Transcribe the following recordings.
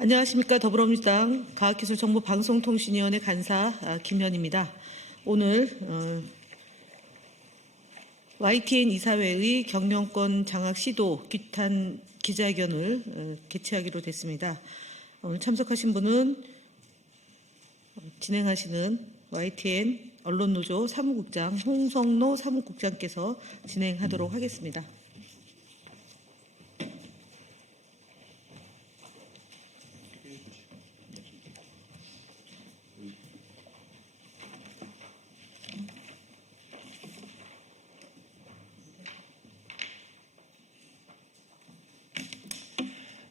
안녕하십니까. 더불어민주당 과학기술정보방송통신위원회 간사 김현입니다. 오늘 YTN 이사회의 경영권 장악 시도 규탄 기자회견을 개최하기로 됐습니다. 오늘 참석하신 분은 진행하시는 YTN 언론노조 사무국장 홍성노 사무국장께서 진행하도록 하겠습니다.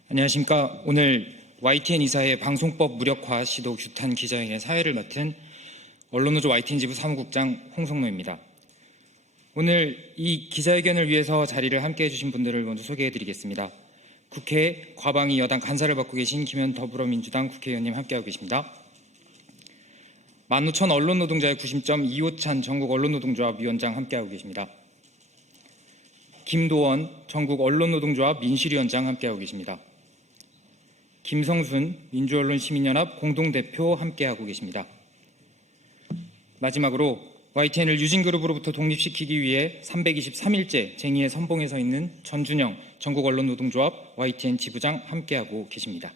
안녕하십니까. 오늘 YTN 이사회 방송법 무력화 시도 규탄 기자회견 사회를 맡은 언론노조 YTN 지부 사무국장 홍성노입니다. 오늘 이 기자회견을 위해서 자리를 함께해 주신 분들을 먼저 소개해드리겠습니다. 국회 과방위 여당 간사를 맡고 계신 김현 더불어민주당 국회의원님 함께하고 계십니다. 만우천 언론노동자의 구심점 이호찬 전국 언론노동조합 위원장 함께하고 계십니다. 김도원 전국 언론노동조합 민실위원장 함께하고 계십니다. 김성순 민주언론시민연합 공동대표 함께하고 계십니다. 마지막으로 YTN을 유진그룹으로부터 독립시키기 위해 323일째 쟁의의 선봉에 서 있는 전준영 전국언론노동조합 YTN 지부장 함께하고 계십니다.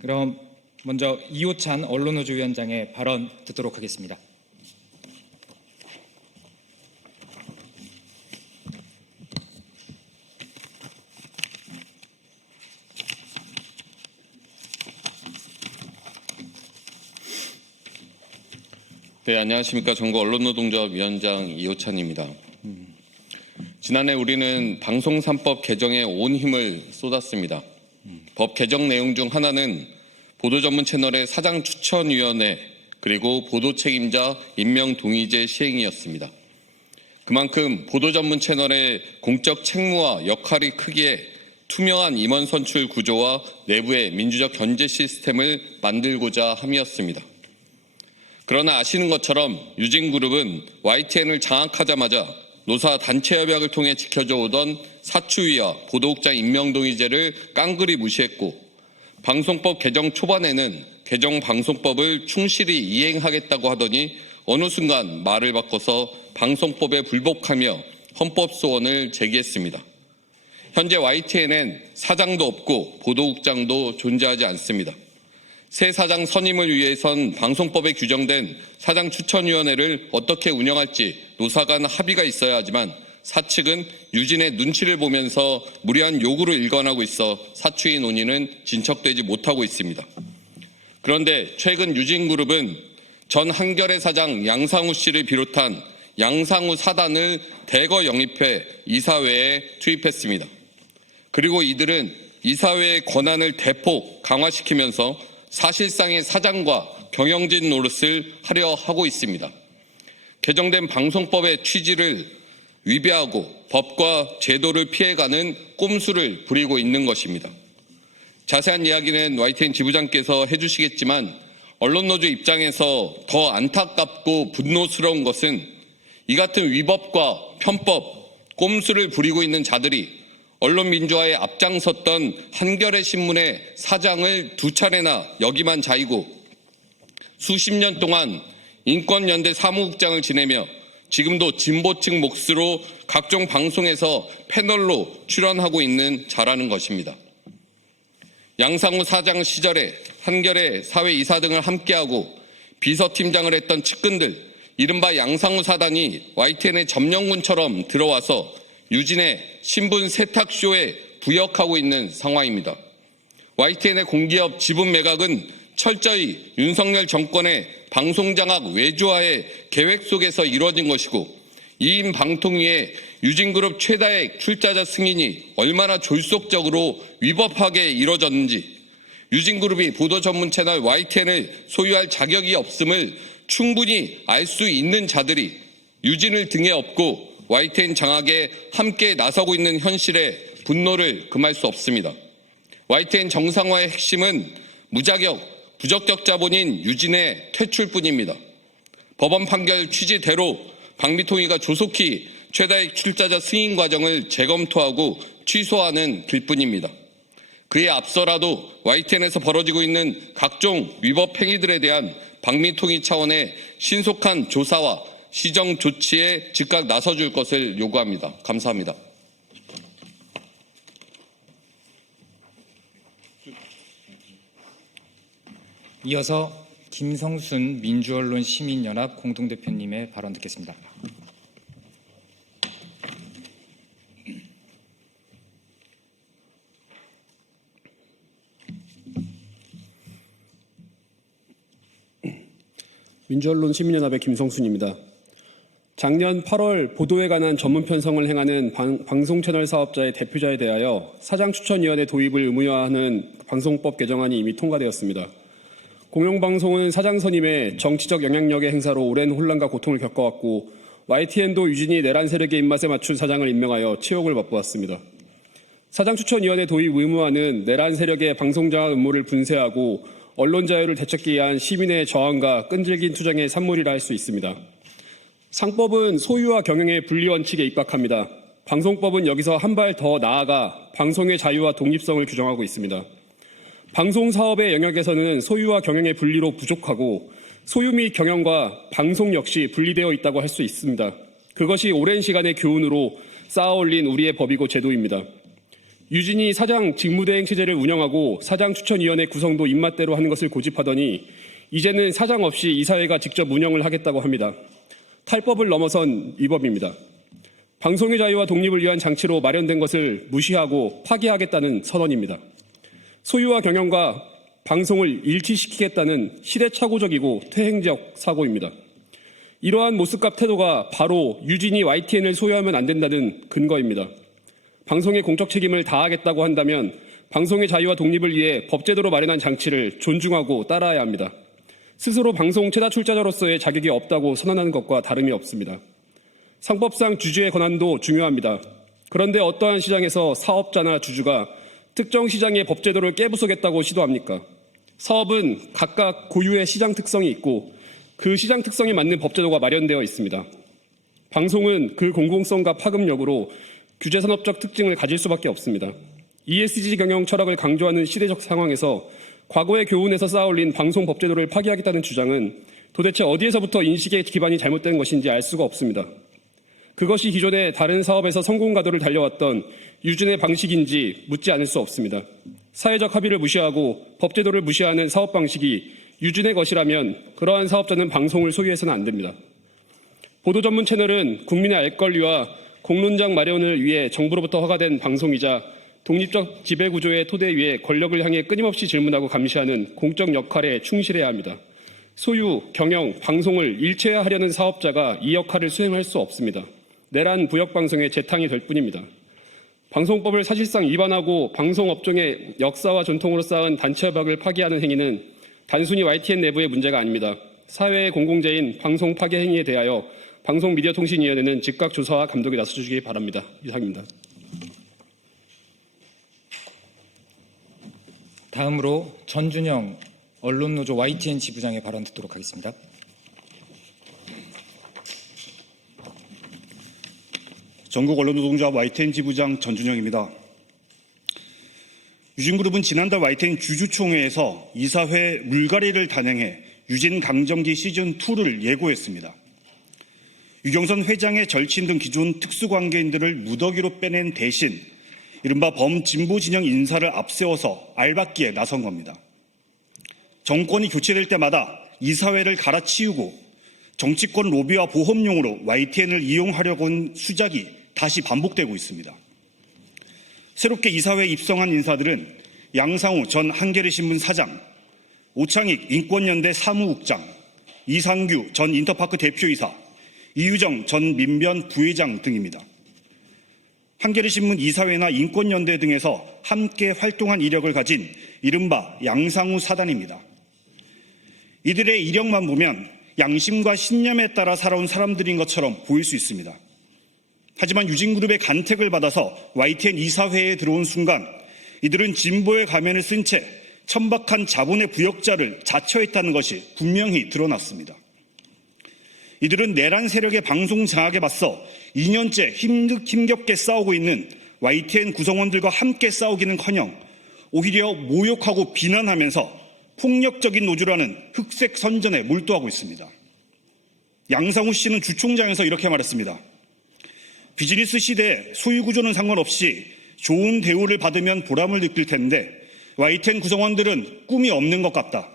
그럼 먼저 이호찬 언론노조 위원장의 발언 듣도록 하겠습니다. 네, 안녕하십니까. 전국 언론노동조합 위원장 이호찬입니다. 지난해 우리는 방송 3법 개정에 온 힘을 쏟았습니다. 법 개정 내용 중 하나는 보도전문 채널의 사장 추천위원회 그리고 보도 책임자 임명 동의제 시행이었습니다. 그만큼 보도전문 채널의 공적 책무와 역할이 크기에 투명한 임원 선출 구조와 내부의 민주적 견제 시스템을 만들고자 함이었습니다. 그러나 아시는 것처럼 유진그룹은 YTN을 장악하자마자 노사 단체 협약을 통해 지켜져 오던 사추위와 보도국장 임명동의제를 깡그리 무시했고 방송법 개정 초반에는 개정 방송법을 충실히 이행하겠다고 하더니 어느 순간 말을 바꿔서 방송법에 불복하며 헌법소원을 제기했습니다. 현재 YTN엔 사장도 없고 보도국장도 존재하지 않습니다. 새 사장 선임을 위해선 방송법에 규정된 사장 추천위원회를 어떻게 운영할지 노사 간 합의가 있어야 하지만 사측은 유진의 눈치를 보면서 무리한 요구를 일관하고 있어 사추위 논의는 진척되지 못하고 있습니다. 그런데 최근 유진그룹은 전 한겨레 사장 양상우 씨를 비롯한 양상우 사단을 대거 영입해 이사회에 투입했습니다. 그리고 이들은 이사회의 권한을 대폭 강화시키면서 사실상의 사장과 경영진 노릇을 하려 하고 있습니다. 개정된 방송법의 취지를 위배하고 법과 제도를 피해가는 꼼수를 부리고 있는 것입니다. 자세한 이야기는 YTN 지부장께서 해주시겠지만 언론노조 입장에서 더 안타깝고 분노스러운 것은 이 같은 위법과 편법, 꼼수를 부리고 있는 자들이 언론 민주화에 앞장섰던 한겨레 신문의 사장을 2차례나 역임한 자이고 수십 년 동안 인권연대 사무국장을 지내며 지금도 진보층 몫으로 각종 방송에서 패널로 출연하고 있는 자라는 것입니다. 양상우 사장 시절에 한겨레 사회이사 등을 함께하고 비서팀장을 했던 측근들, 이른바 양상우 사단이 YTN의 점령군처럼 들어와서 유진의 신분 세탁쇼에 부역하고 있는 상황입니다. YTN의 공기업 지분 매각은 철저히 윤석열 정권의 방송장악 외주화의 계획 속에서 이루어진 것이고 2인 방통위의 유진그룹 최다의 출자자 승인이 얼마나 졸속적으로 위법하게 이루어졌는지 유진그룹이 보도전문 채널 YTN을 소유할 자격이 없음을 충분히 알 수 있는 자들이 유진을 등에 업고 YTN 장악에 함께 나서고 있는 현실에 분노를 금할 수 없습니다. YTN 정상화의 핵심은 무자격, 부적격 자본인 유진의 퇴출뿐입니다. 법원 판결 취지대로 방미통위가 조속히 최다액 출자자 승인 과정을 재검토하고 취소하는 길뿐입니다. 그에 앞서라도 YTN에서 벌어지고 있는 각종 위법 행위들에 대한 방미통일 차원의 신속한 조사와 시정 조치에 즉각 나서줄 것을 요구합니다. 감사합니다. 이어서 김성순 민주언론 시민연합 공동대표님의 발언 듣겠습니다. 민주언론 시민연합의 김성순입니다. 작년 8월 보도에 관한 전문 편성을 행하는 방송채널 사업자의 대표자에 대하여 사장추천위원회 도입을 의무화하는 방송법 개정안이 이미 통과되었습니다. 공영방송은 사장 선임에 정치적 영향력의 행사로 오랜 혼란과 고통을 겪어왔고 YTN도 유진이 내란 세력의 입맛에 맞춘 사장을 임명하여 치욕을 맛보았습니다. 사장추천위원회 도입 의무화는 내란 세력의 방송장악 음모를 분쇄하고 언론 자유를 되찾기 위한 시민의 저항과 끈질긴 투쟁의 산물이라 할 수 있습니다. 상법은 소유와 경영의 분리 원칙에 입각합니다. 방송법은 여기서 한 발 더 나아가 방송의 자유와 독립성을 규정하고 있습니다. 방송 사업의 영역에서는 소유와 경영의 분리로 부족하고 소유 및 경영과 방송 역시 분리되어 있다고 할 수 있습니다. 그것이 오랜 시간의 교훈으로 쌓아올린 우리의 법이고 제도입니다. 유진이 사장 직무대행 체제를 운영하고 사장추천위원회 구성도 입맛대로 하는 것을 고집하더니 이제는 사장 없이 이사회가 직접 운영을 하겠다고 합니다. 탈법을 넘어선 위법입니다. 방송의 자유와 독립을 위한 장치로 마련된 것을 무시하고 파기하겠다는 선언입니다. 소유와 경영과 방송을 일치시키겠다는 시대착오적이고 퇴행적 사고입니다. 이러한 모습과 태도가 바로 유진이 YTN을 소유하면 안 된다는 근거입니다. 방송의 공적 책임을 다하겠다고 한다면 방송의 자유와 독립을 위해 법제도로 마련한 장치를 존중하고 따라야 합니다. 스스로 방송 최다 출자자로서의 자격이 없다고 선언하는 것과 다름이 없습니다. 상법상 주주의 권한도 중요합니다. 그런데 어떠한 시장에서 사업자나 주주가 특정 시장의 법제도를 깨부수겠다고 시도합니까? 사업은 각각 고유의 시장 특성이 있고 그 시장 특성에 맞는 법제도가 마련되어 있습니다. 방송은 그 공공성과 파급력으로 규제산업적 특징을 가질 수밖에 없습니다. ESG 경영 철학을 강조하는 시대적 상황에서 과거의 교훈에서 쌓아올린 방송 법제도를 파기하겠다는 주장은 도대체 어디에서부터 인식의 기반이 잘못된 것인지 알 수가 없습니다. 그것이 기존의 다른 사업에서 성공 가도를 달려왔던 유진의 방식인지 묻지 않을 수 없습니다. 사회적 합의를 무시하고 법제도를 무시하는 사업 방식이 유진의 것이라면 그러한 사업자는 방송을 소유해서는 안 됩니다. 보도 전문 채널은 국민의 알 권리와 공론장 마련을 위해 정부로부터 허가된 방송이자 독립적 지배구조의 토대 위에 권력을 향해 끊임없이 질문하고 감시하는 공적 역할에 충실해야 합니다. 소유, 경영, 방송을 일체화하려는 사업자가 이 역할을 수행할 수 없습니다. 내란 부역방송의 재탕이 될 뿐입니다. 방송법을 사실상 위반하고 방송업종의 역사와 전통으로 쌓은 단체협약을 파기하는 행위는 단순히 YTN 내부의 문제가 아닙니다. 사회의 공공재인 방송 파괴 행위에 대하여 방송미디어통신위원회는 즉각 조사와 감독에 나서주시기 바랍니다. 이상입니다. 다음으로 전준영 언론노조 YTN 지부장의 발언 듣도록 하겠습니다. 전국 언론노동조합 YTN 지부장 전준영입니다. 유진그룹은 지난달 YTN 주주총회에서 이사회 물갈이를 단행해 유진 강점기 시즌2를 예고했습니다. 유경선 회장의 절친 등 기존 특수관계인들을 무더기로 빼낸 대신 이른바 범진보 진영 인사를 앞세워서 알박기에 나선 겁니다. 정권이 교체될 때마다 이사회를 갈아치우고 정치권 로비와 보험용으로 YTN을 이용하려고 한 수작이 다시 반복되고 있습니다. 새롭게 이사회에 입성한 인사들은 양상우 전 한겨레신문 사장, 오창익 인권연대 사무국장, 이상규 전 인터파크 대표이사, 이유정 전 민변 부회장 등입니다. 한겨레신문 이사회나 인권연대 등에서 함께 활동한 이력을 가진 이른바 양상우 사단입니다. 이들의 이력만 보면 양심과 신념에 따라 살아온 사람들인 것처럼 보일 수 있습니다. 하지만 유진그룹의 간택을 받아서 YTN 이사회에 들어온 순간 이들은 진보의 가면을 쓴 채 천박한 자본의 부역자를 자처했다는 것이 분명히 드러났습니다. 이들은 내란 세력의 방송 장악에 맞서 2년째 힘겹게 싸우고 있는 YTN 구성원들과 함께 싸우기는커녕 오히려 모욕하고 비난하면서 폭력적인 노조라는 흑색 선전에 몰두하고 있습니다. 양상우 씨는 주총장에서 이렇게 말했습니다. 비즈니스 시대에 소유구조는 상관없이 좋은 대우를 받으면 보람을 느낄 텐데 YTN 구성원들은 꿈이 없는 것 같다.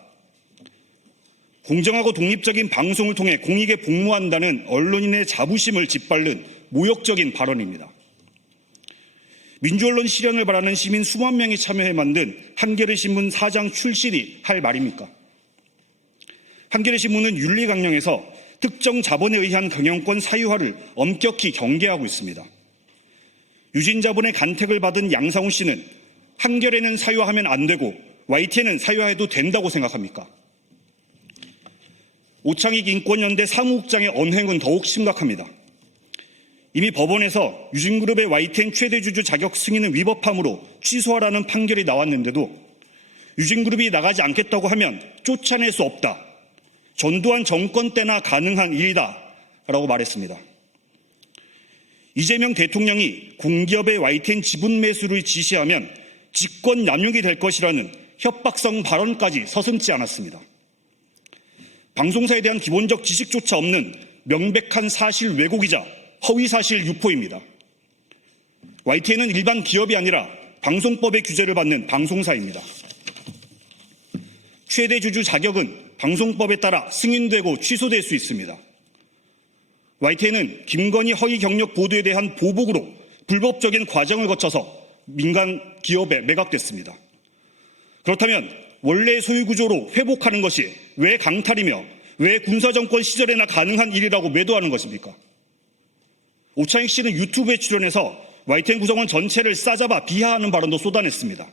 공정하고 독립적인 방송을 통해 공익에 복무한다는 언론인의 자부심을 짓밟는 모욕적인 발언입니다. 민주언론 실현을 바라는 시민 수만 명이 참여해 만든 한겨레신문 사장 출실이 할 말입니까? 한겨레신문은 윤리강령에서 특정 자본에 의한 경영권 사유화를 엄격히 경계하고 있습니다. 유진자본의 간택을 받은 양상우 씨는 한겨레는 사유화하면 안 되고 YTN은 사유화해도 된다고 생각합니까? 오창익 인권연대 사무국장의 언행은 더욱 심각합니다. 이미 법원에서 유진그룹의 YTN 최대 주주 자격 승인은 위법함으로 취소하라는 판결이 나왔는데도 유진그룹이 나가지 않겠다고 하면 쫓아낼 수 없다. 전두환 정권 때나 가능한 일이다. 라고 말했습니다. 이재명 대통령이 공기업의 YTN 지분 매수를 지시하면 직권 남용이 될 것이라는 협박성 발언까지 서슴지 않았습니다. 방송사에 대한 기본적 지식조차 없는 명백한 사실 왜곡이자 허위사실 유포입니다. YTN은 일반 기업이 아니라 방송법의 규제를 받는 방송사입니다. 최대 주주 자격은 방송법에 따라 승인되고 취소될 수 있습니다. YTN은 김건희 허위 경력 보도에 대한 보복으로 불법적인 과정을 거쳐서 민간 기업에 매각됐습니다. 그렇다면 원래의 소유구조로 회복하는 것이 왜 강탈이며 왜 군사정권 시절에나 가능한 일이라고 매도하는 것입니까? 오창익 씨는 유튜브에 출연해서 YTN 구성원 전체를 싸잡아 비하하는 발언도 쏟아냈습니다.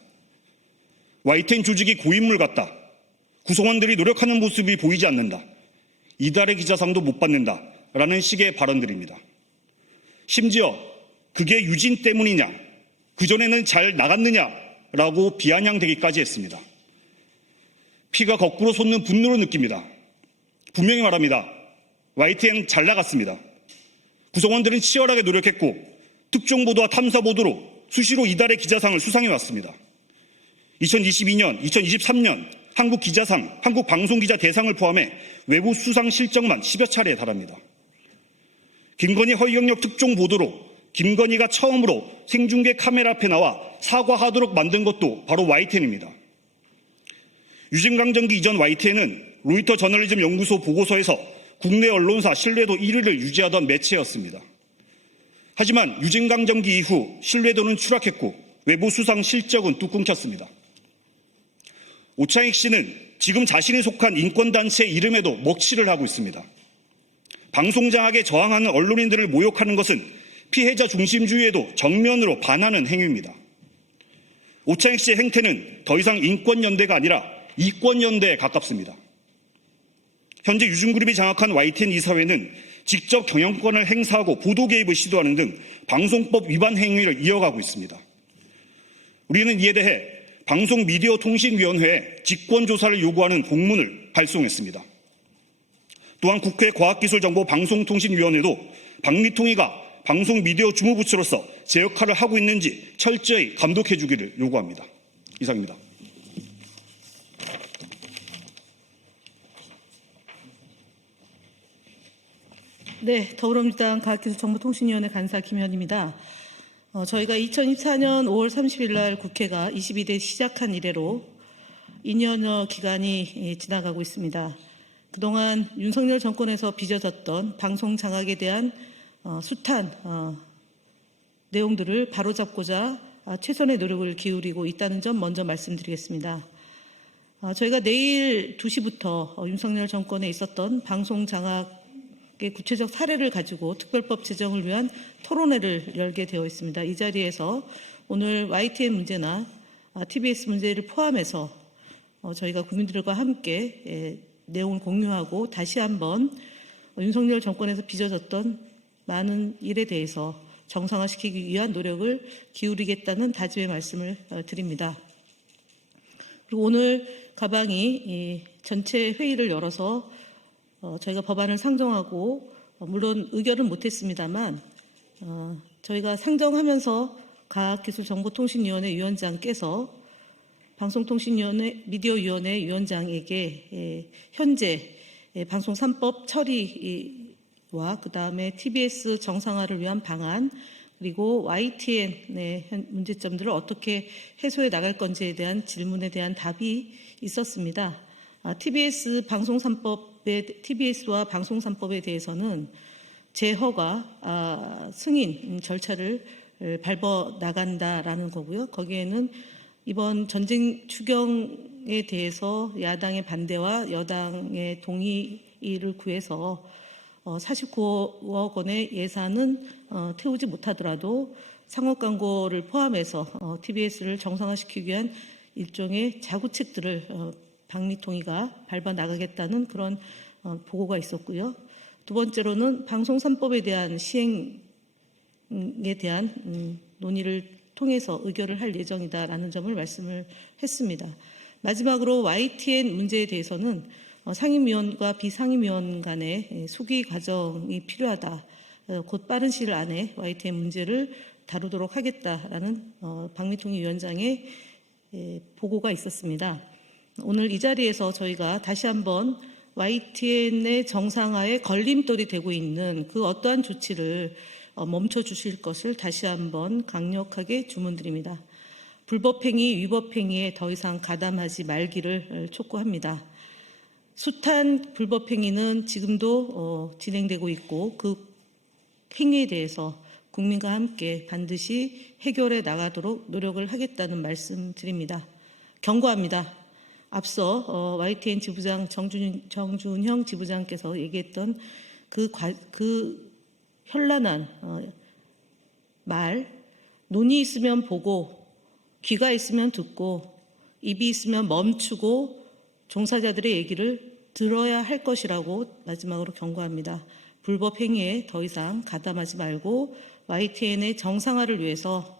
YTN 조직이 고인물 같다. 구성원들이 노력하는 모습이 보이지 않는다. 이달의 기자상도 못 받는다. 라는 식의 발언들입니다. 심지어 그게 유진 때문이냐, 그전에는 잘 나갔느냐라고 비아냥대기까지 했습니다. 피가 거꾸로 솟는 분노를 느낍니다. 분명히 말합니다. YTN 잘 나갔습니다. 구성원들은 치열하게 노력했고 특종보도와 탐사보도로 수시로 이달의 기자상을 수상해왔습니다. 2022년, 2023년 한국기자상, 한국방송기자 대상을 포함해 외부 수상 실적만 10여 차례에 달합니다. 김건희 허위경력 특종 보도로 김건희가 처음으로 생중계 카메라 앞에 나와 사과하도록 만든 것도 바로 YTN입니다. 유진강점기 이전 YTN은 로이터 저널리즘 연구소 보고서에서 국내 언론사 신뢰도 1위를 유지하던 매체였습니다. 하지만 유진강점기 이후 신뢰도는 추락했고 외부 수상 실적은 뚝 끊겼습니다. 오창익 씨는 지금 자신이 속한 인권단체 이름에도 먹칠을 하고 있습니다. 방송장악에 저항하는 언론인들을 모욕하는 것은 피해자 중심주의에도 정면으로 반하는 행위입니다. 오창익 씨의 행태는 더 이상 인권연대가 아니라 이권연대에 가깝습니다. 현재 유진그룹이 장악한 YTN 이사회는 직접 경영권을 행사하고 보도 개입을 시도하는 등 방송법 위반 행위를 이어가고 있습니다. 우리는 이에 대해 방송미디어통신위원회에 직권조사를 요구하는 공문을 발송했습니다. 또한 국회 과학기술정보방송통신위원회도 박미통위가 방송미디어 주무부처로서 제 역할을 하고 있는지 철저히 감독해 주기를 요구합니다. 이상입니다. 네, 더불어민주당 과학기술정보통신위원회 간사 김현입니다. 저희가 2024년 5월 30일 날 국회가 22대 시작한 이래로 2년여 기간이 지나가고 있습니다. 그동안 윤석열 정권에서 빚어졌던 방송 장악에 대한 숱한 내용들을 바로잡고자 최선의 노력을 기울이고 있다는 점 먼저 말씀드리겠습니다. 저희가 내일 2시부터 윤석열 정권에 있었던 방송 장악의 구체적 사례를 가지고 특별법 제정을 위한 토론회를 열게 되어 있습니다. 이 자리에서 오늘 YTN 문제나 TBS 문제를 포함해서 저희가 국민들과 함께 내용을 공유하고 다시 한번 윤석열 정권에서 빚어졌던 많은 일에 대해서 정상화시키기 위한 노력을 기울이겠다는 다짐의 말씀을 드립니다. 그리고 오늘 가방이 전체 회의를 열어서 저희가 법안을 상정하고 물론 의결은 못했습니다만 저희가 상정하면서 과학기술정보통신위원회 위원장께서 방송통신위원회 미디어위원회 위원장에게 현재 방송 3법 처리와 그다음에 TBS 정상화를 위한 방안 그리고 YTN의 문제점들을 어떻게 해소해 나갈 건지에 대한 질문에 대한 답이 있었습니다. TBS와 방송 3법에 대해서는 재허가 승인 절차를 밟아 나간다라는 거고요. 거기에는 이번 전쟁 추경에 대해서 야당의 반대와 여당의 동의를 구해서 49억 원의 예산은 태우지 못하더라도 상업 광고를 포함해서 TBS를 정상화시키기 위한 일종의 자구책들을 방미통위가 밟아 나가겠다는 그런 보고가 있었고요. 두 번째로는 방송 3법에 대한 시행에 대한 논의를 통해서 의결을 할 예정이다라는 점을 말씀을 했습니다. 마지막으로 YTN 문제에 대해서는 상임위원과 비상임위원 간의 수기 과정이 필요하다. 곧 빠른 시일 안에 YTN 문제를 다루도록 하겠다라는 방미통위 위원장의 보고가 있었습니다. 오늘 이 자리에서 저희가 다시 한번 YTN의 정상화에 걸림돌이 되고 있는 그 어떠한 조치를 멈춰 주실 것을 다시 한번 강력하게 주문드립니다. 불법행위, 위법행위에 더 이상 가담하지 말기를 촉구합니다. 숱한 불법행위는 지금도 진행되고 있고 그 행위에 대해서 국민과 함께 반드시 해결해 나가도록 노력을 하겠다는 말씀 드립니다. 경고합니다. 앞서 YTN 지부장 정준형 지부장께서 얘기했던 그 현란한 말, 눈이 있으면 보고 귀가 있으면 듣고 입이 있으면 멈추고 종사자들의 얘기를 들어야 할 것이라고 마지막으로 경고합니다. 불법 행위에 더 이상 가담하지 말고 YTN의 정상화를 위해서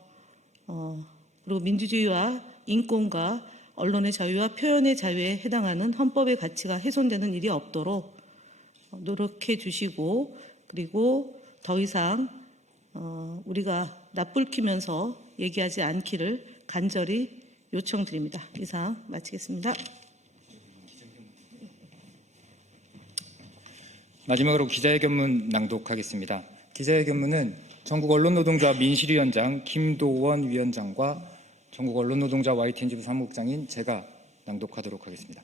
그리고 민주주의와 인권과 언론의 자유와 표현의 자유에 해당하는 헌법의 가치가 훼손되는 일이 없도록 노력해 주시고 그리고 더 이상 우리가 낯불 키면서 얘기하지 않기를 간절히 요청드립니다. 이상 마치겠습니다. 마지막으로 기자회견문 낭독하겠습니다. 기자회견문은 전국언론노동조합 민실위원장 김도원 위원장과 전국언론노동조합 YTN 지부 사무국장인 제가 낭독하도록 하겠습니다.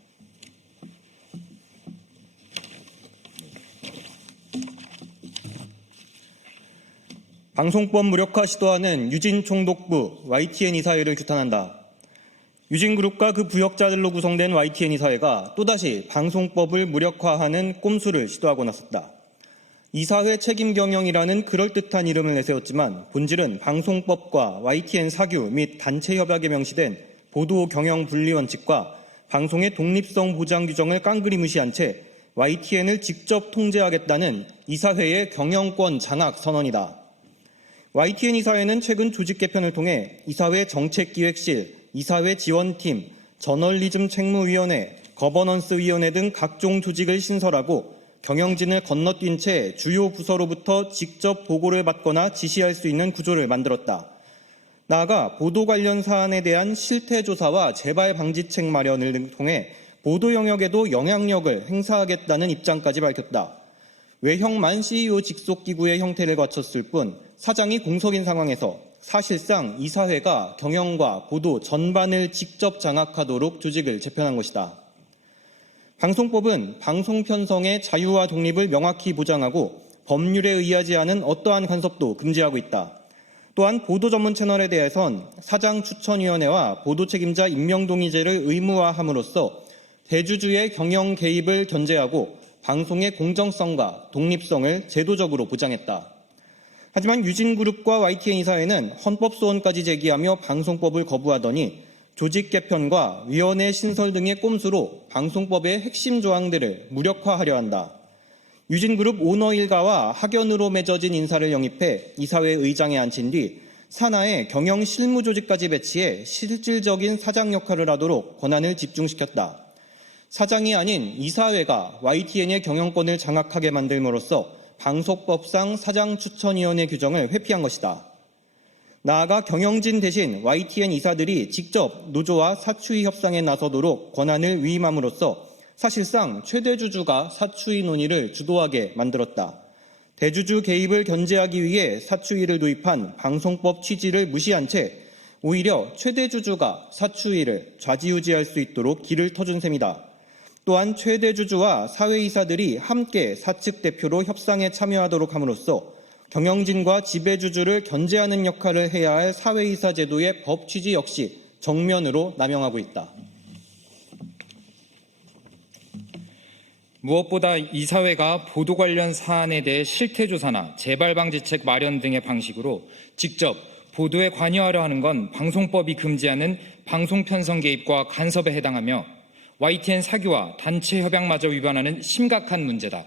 방송법 무력화 시도하는 유진 총독부 YTN 이사회를 규탄한다. 유진그룹과 그 부역자들로 구성된 YTN 이사회가 또다시 방송법을 무력화하는 꼼수를 시도하고 나섰다. 이사회 책임 경영이라는 그럴듯한 이름을 내세웠지만 본질은 방송법과 YTN 사규 및 단체 협약에 명시된 보도 경영 분리 원칙과 방송의 독립성 보장 규정을 깡그리 무시한 채 YTN을 직접 통제하겠다는 이사회의 경영권 장악 선언이다. YTN 이사회는 최근 조직 개편을 통해 이사회 정책기획실, 이사회 지원팀, 저널리즘 책무위원회, 거버넌스위원회 등 각종 조직을 신설하고 경영진을 건너뛴 채 주요 부서로부터 직접 보고를 받거나 지시할 수 있는 구조를 만들었다. 나아가 보도 관련 사안에 대한 실태조사와 재발 방지책 마련을 통해 보도 영역에도 영향력을 행사하겠다는 입장까지 밝혔다. 외형만 CEO 직속기구의 형태를 갖췄을 뿐 사장이 공석인 상황에서 사실상 이사회가 경영과 보도 전반을 직접 장악하도록 조직을 재편한 것이다. 방송법은 방송 편성의 자유와 독립을 명확히 보장하고 법률에 의하지 않은 어떠한 간섭도 금지하고 있다. 또한 보도 전문 채널에 대해선 사장 추천위원회와 보도 책임자 임명동의제를 의무화함으로써 대주주의 경영 개입을 견제하고 방송의 공정성과 독립성을 제도적으로 보장했다. 하지만 유진그룹과 YTN 이사회는 헌법소원까지 제기하며 방송법을 거부하더니 조직 개편과 위원회 신설 등의 꼼수로 방송법의 핵심 조항들을 무력화하려 한다. 유진그룹 오너 일가와 학연으로 맺어진 인사를 영입해 이사회 의장에 앉힌 뒤 산하에 경영 실무 조직까지 배치해 실질적인 사장 역할을 하도록 권한을 집중시켰다. 사장이 아닌 이사회가 YTN의 경영권을 장악하게 만들므로써 방송법상 사장추천위원회 규정을 회피한 것이다. 나아가 경영진 대신 YTN 이사들이 직접 노조와 사추위 협상에 나서도록 권한을 위임함으로써 사실상 최대 주주가 사추위 논의를 주도하게 만들었다. 대주주 개입을 견제하기 위해 사추위를 도입한 방송법 취지를 무시한 채 오히려 최대 주주가 사추위를 좌지우지할 수 있도록 길을 터준 셈이다. 또한 최대 주주와 사회이사들이 함께 사측 대표로 협상에 참여하도록 함으로써 경영진과 지배주주를 견제하는 역할을 해야 할 사회이사 제도의 법 취지 역시 정면으로 남용하고 있다. 무엇보다 이사회가 보도 관련 사안에 대해 실태조사나 재발방지책 마련 등의 방식으로 직접 보도에 관여하려 하는 건 방송법이 금지하는 방송편성 개입과 간섭에 해당하며 YTN 사규와 단체 협약마저 위반하는 심각한 문제다.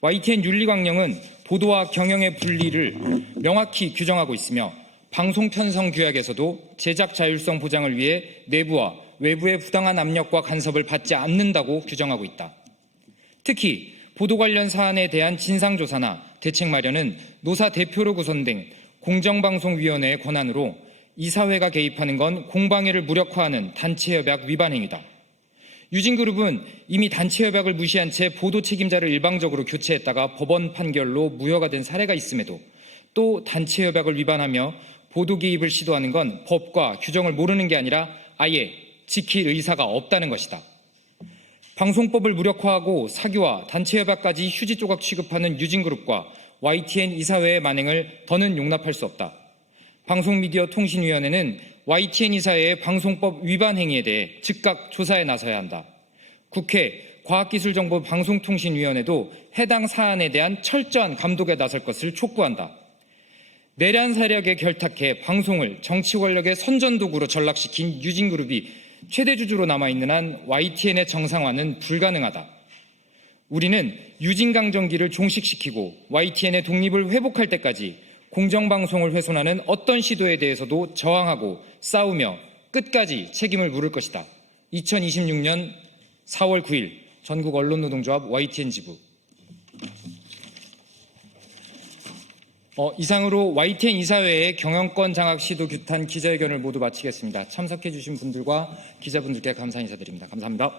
YTN 윤리광령은 보도와 경영의 분리를 명확히 규정하고 있으며 방송편성 규약에서도 제작 자율성 보장을 위해 내부와 외부의 부당한 압력과 간섭을 받지 않는다고 규정하고 있다. 특히 보도 관련 사안에 대한 진상조사나 대책 마련은 노사 대표로 구성된 공정방송위원회의 권한으로 이사회가 개입하는 건 공방위를 무력화하는 단체협약 위반 행위다. 유진그룹은 이미 단체협약을 무시한 채 보도 책임자를 일방적으로 교체했다가 법원 판결로 무효가 된 사례가 있음에도 또 단체협약을 위반하며 보도 개입을 시도하는 건 법과 규정을 모르는 게 아니라 아예 지킬 의사가 없다는 것이다. 방송법을 무력화하고 사규와 단체협약까지 휴지 조각 취급하는 유진그룹과 YTN 이사회의 만행을 더는 용납할 수 없다. 방송미디어통신위원회는 YTN 이사회의 방송법 위반 행위에 대해 즉각 조사에 나서야 한다. 국회 과학기술정보방송통신위원회도 해당 사안에 대한 철저한 감독에 나설 것을 촉구한다. 내란 세력에 결탁해 방송을 정치 권력의 선전도구로 전락시킨 유진그룹이 최대 주주로 남아있는 한 YTN의 정상화는 불가능하다. 우리는 유진강정기를 종식시키고 YTN의 독립을 회복할 때까지 공정방송을 훼손하는 어떤 시도에 대해서도 저항하고 싸우며 끝까지 책임을 물을 것이다. 2026년 4월 9일 전국 언론노동조합 YTN 지부. 이상으로 YTN 이사회의 경영권 장악 시도 규탄 기자회견을 모두 마치겠습니다. 참석해 주신 분들과 기자분들께 감사 인사드립니다. 감사합니다.